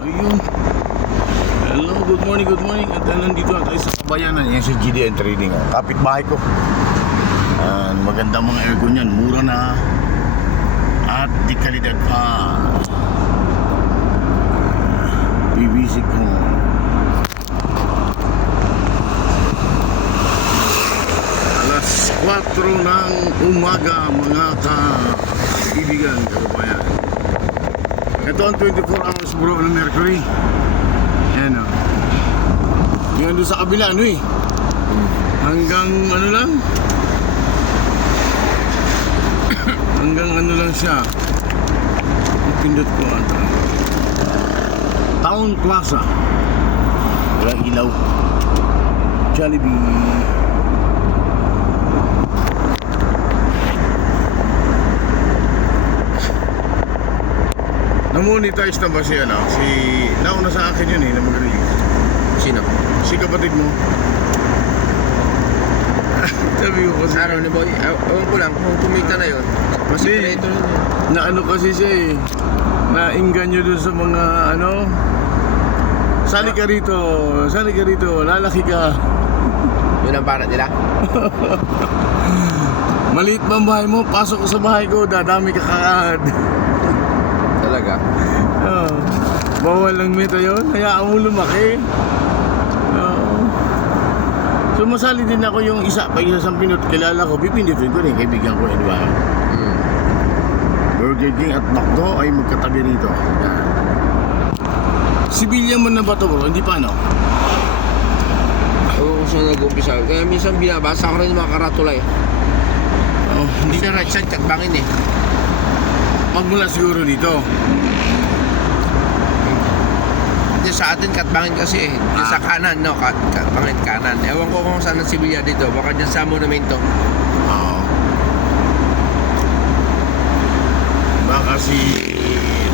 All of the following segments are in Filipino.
Ayun. Hello, good morning, good morning. At nandito na tayo sa kabayanan. Yan si GDN Trading. Kapitbahay ko. Maganda mga aircon yan. Mura na. At di kalidad pa. Bibisik ko. Alas 4 ng umaga mga kaibigan, kababayan. Ito ang 24 hours bro ng Mercury. Ayan o. Yan doon sa kabila ano eh. Hanggang ano lang. Hanggang ano lang siya. Ipindot ko ata. Town Plaza. Walang ilaw. Jollibee. Na-monetize na ba siya na? Nauna sa akin yun na mag-release. Sino? Si kapatid mo. Sabi ko kasi Araw ni Boy. Ewan ko lang kung kumita na yun. Mas Hindi. creator yun. na ano kasi siya nainganyo dun sa mga ano. Sali ka rito, lalaki ka. Yun ang para nila. Maliit ba ang bahay mo? Pasok ka sa bahay ko, dadami ka kaagad. Talaga? Bawal lang meta yun, hayaan mo lumaki. Sumasali din ako yung pag isa sa pinot kilala ko, pipindutin ko rin, kaibigan ko yun, di ba? Burger King at McDo ay magkatabi rito. Sibilya man na ba ito bro? Hindi pa no? Oo, kung saan nag-umpisa. Kaya minsan binabasa ko rin yung mga karatula eh. Hindi na right side, katbangin eh. Magmula siguro dito. Hindi sa atin, katbangin kasi eh. Yung sa kanan, no? Katbangin kanan. Ewan ko kung saan ang sibilya dito. Baka dyan sa monumento. Oo. Baka si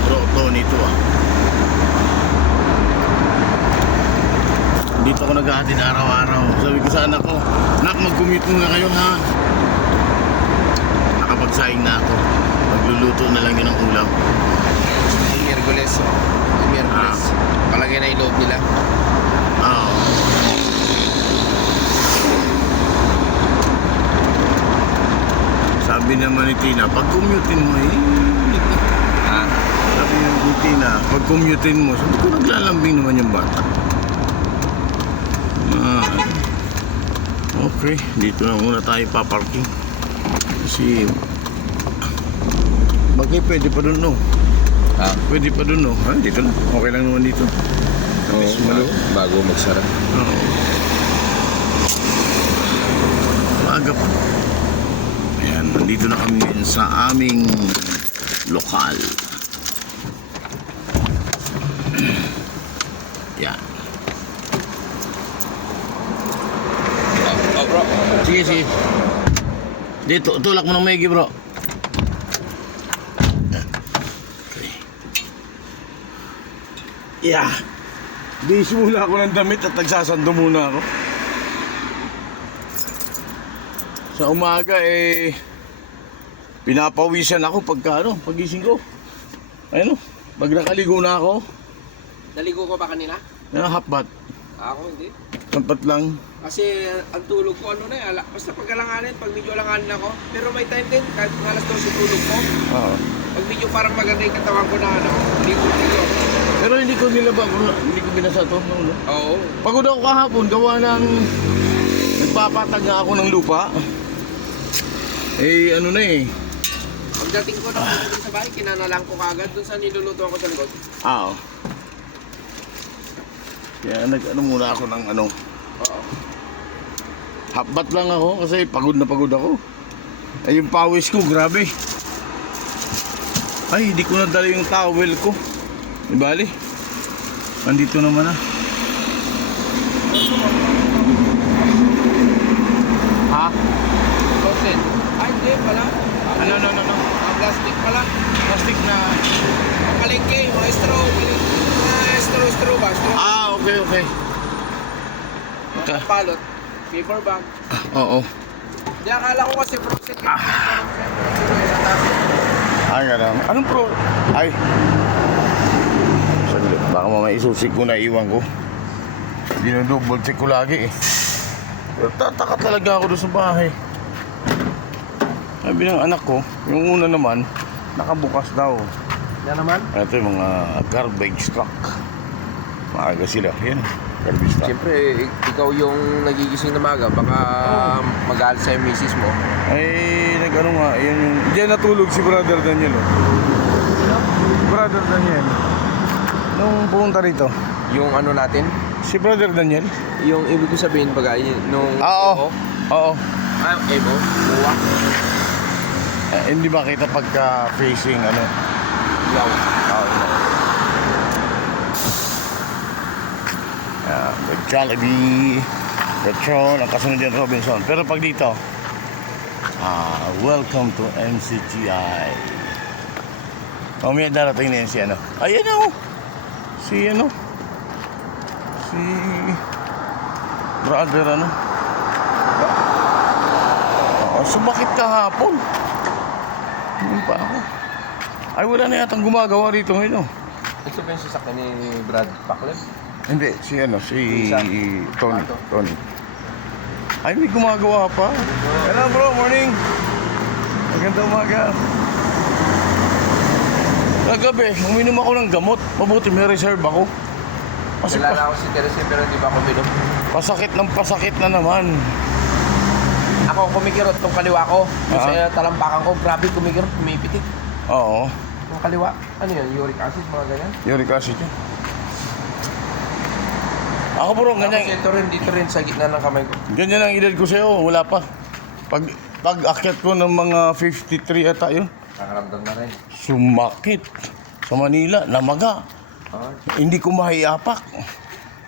Bro Tony ito Dito ako nag-ahatid araw-araw. Sabi ko sa anak ko, "Nak, mag-commute muna kayo ha." Nakapagsaing na ako. Magluluto na lang yun ng ulam. Yung Miyerkules, oh. Yung Miyerkules. Palagay na yung loob nila. Oo. Sabi naman ni Tina, pag-commutein mo Sabi ni Tina, pag-commutein mo. Sabi ko, naglalambing naman yung bata. Okay, dito na muna tayo paparking. Kasi bagay pwede pa dun no. Pwede pa dun no. Dito na, okay lang naman dito. Bago magsara. Oo. Maaga pa. Ayan, nandito na kami sa aming lokal. Yan. Oh, bro. Sige. Dito, tulak mo ng maigi bro. Okay. Yeah. Bihis muna ako ng damit at nagsasando muna ako. Sa umaga pinapawisan ako pagising ko. Ayun, pag nakaligo na ako, Naligo ko ba kanina? hapbat. Ako hindi. Sampat lang. Kasi ang tulog ko basta pag alanganin, pag medyo alanganin ako. Pero may time din, kahit alas 12 tulog ko. Oo. Pag medyo parang maganda yung katawan ko na ligo. Pero hindi ko binasa to. No? Oo. Pagod ako kahapon, gawa ng nagpapatag nga ako ng lupa. Ano na Pagdating ko sa bahay, kinanalang ko kagad dun sa niluluto ko sa likod. Oo. Kaya muna ako ng Oo. Hapbat lang ako kasi pagod na pagod ako. Ay yung pawis ko, grabe. Ay, hindi ko nadala yung towel ko. Di bali? Andito naman na. Ha? Frozen. Ay, hindi pala. Ano? Plastic pala. Plastic na. Ang palengke, mga straw. Straw ba? Straw. Okay. Palot. Paper bag. Oo. Di akala ko kasi frozen. Ganun. Anong pro? Ay. Saglit. Baka mamaya isusik ko na iwan ko. Dinodouble check ko lagi eh. Pero tataka talaga ako doon sa bahay. Sabi ng anak ko, yung una naman, nakabukas daw. Yan naman. Ito yung mga garbage truck. Maaga sila. Yan, garbage truck. Siyempre, ikaw yung nagigising na maga. Baka mag-aalis sa misis mo. Ay, nag-ano nga, yan yung... Diyan natulog si Brother Daniel. Oh. Brother Daniel. Nung pumunta rito. Yung ano natin, Si Brother Daniel? yung ibig ko sabihin bagay, nung Oo. Oo. Evo, Buwa, Hindi ba kita pagka facing ano? Yaw. The Jollibee, the Tron, ang kasunod yan Robinson. Pero pag dito, welcome to MCGI. Mamaya darating na yan si ano. Ayan o. Si ano. Si Brother ano. Sumakit kahapon. Hindi pa ako. Ay wala na yatang gumagawa rito ngayon. Ito ba yung sasakyan ni Brad Paclev? Hindi, si ano, si Isa. Tony. Ito. Tony. Ay, may gumagawa pa. Hello bro, morning. Magandang umaga. Kagabi, uminom ako ng gamot. Mabuti may reserve ako. Kasi Kilala ko si Teresa pero hindi ba ako binom? pasakit ng pasakit na naman. Ako kumikirot tong kaliwa ko. Yung Ah. sa talampakan ko, grabe kumikirot, kumipitik. Oo, Yung kaliwa, ano yun, uric acid, mga ganyan. uric acid yun. Ako bro, Tapos ganyan, ito rin, dito rin sa gitna ng kamay ko. ganyan ang edad ko sa'yo. Wala pa. Pag akyat ko ng mga 53 ata yun, Nakaramdam na rin. sumakit. Sa Manila, namaga. Hindi ko mahiapak.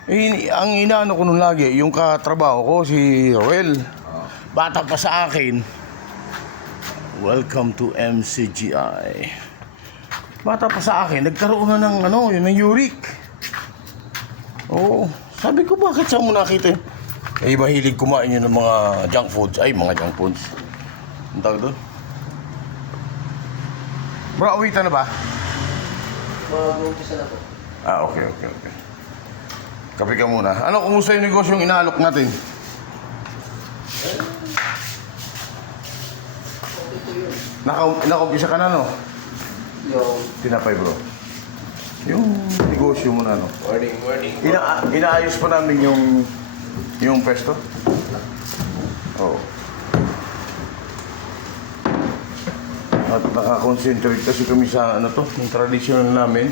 Ang inaano ko nung lagi, yung katrabaho ko, si Roel. Bata pa sa akin. Welcome to MCGI. Bata pa sa akin, nagkaroon na ng ano, yun, ng uric. Oo. Sabi ko, bakit saan mo nakita yun? Eh, mahilig kumain yun ng mga junk foods. Ay, mga junk foods. Ang tawag doon? Bro, awitan na ba? Mag-umpisa na po. Okay. Kape ka muna. Ano, kumusta yung negosyong inaalok natin? Naka-umpisa ka na, no? Yung Tinapay, bro. Yung negosyo mo na, no? morning. Inaayos pa namin yung pesto. Oo. At nakakonsentrate kasi kami sa ano to, yung traditional namin.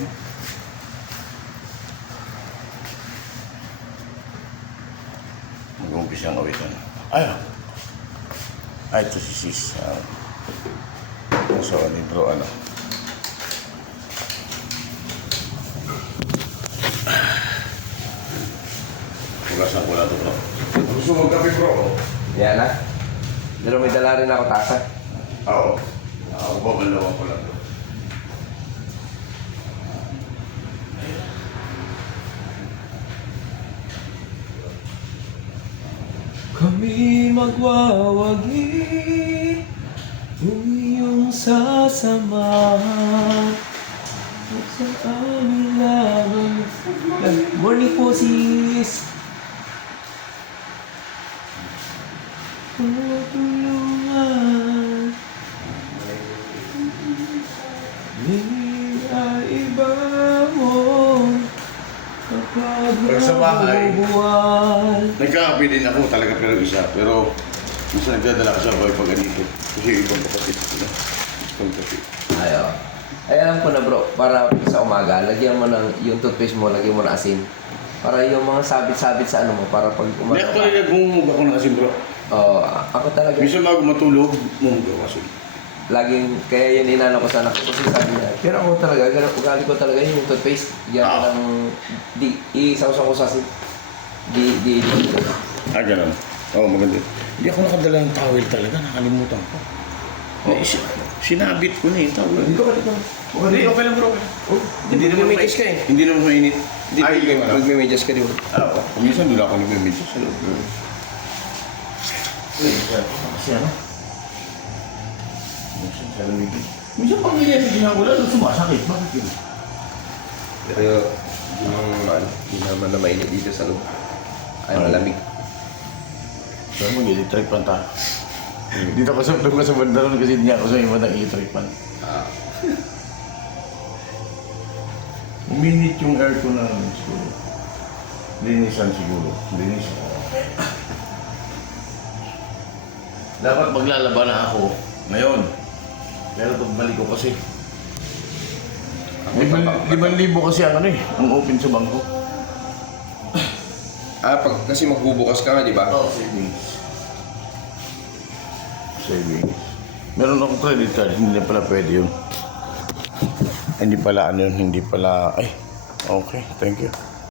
Mag-umpisa ang awitan. Ay, ito si Sis. So, ano yung bro, ano? Hugasan ko lang ito, bro. Gusto mo kape, bro? Yan na. Pero may dala rin ako tasa. Oo. Ako ba, malawan ko lang ito. Kami magwawagi, iyong sasamahan at sa aming laban. Morning po, sis! Tutulungan ni iba mo kapag Pag sa bahay, nabubuhay. nagkakape din ako talaga pero isa. Pero mas nagdadala ka sa bahay pag ganito. Kasi yung ibang kapatid ko na. Ibang kape. Ayo. Ay, alam ko na bro, para sa umaga, lagyan mo ng, yung toothpaste mo, lagyan mo ng asin. Para yung mga sabit-sabit sa ano mo, para pag Hindi umaga. ako talaga bumumog ako ng asin, bro. Oo, ako talaga. Minsan bago matulog, bumumog ako asin. Laging, kaya yun inano ko sa anak ko kasi sabi niya. Pero ako talaga, ugali ko talaga yung toothpaste. Yan Ah. ng, isawsaw ko sa asin. Di. Ganun. Oo, maganda. Hindi ako nakadala ng towel talaga, nakalimutan ko. Sinabit ko na yung towel. Dito ka, dito. Hindi, okay lang bro. Hindi naman may ka eh. Hindi naman mainit. Hindi, magme-medyas ka di ba? Oo. Minsan doon ako nagme-medyo sa loob. Kasi ano? Minsan sa lamig. Minsan pag niliyas yung ginagawa, doon sumasakit. Bakit yun? Pero, Hindi naman na mainit dito sa loob. Ay, malamig. So, mag-electric pan ta. Dito ko sa bandaron kasi niya ako sa iba ng electric pan. Uminit yung aircon na siguro. Linisan siguro. Linisan. Dapat maglalaba na ako ngayon. Pero pagbalik ko kasi. 5,000 kasi ang ang open sa bangko. Kasi magbubukas ka nga, di ba? Oo, savings. Savings. Meron akong credit card, hindi na pala pwede yun. Hindi pala ano yun, hindi pala... Ay, okay, thank you.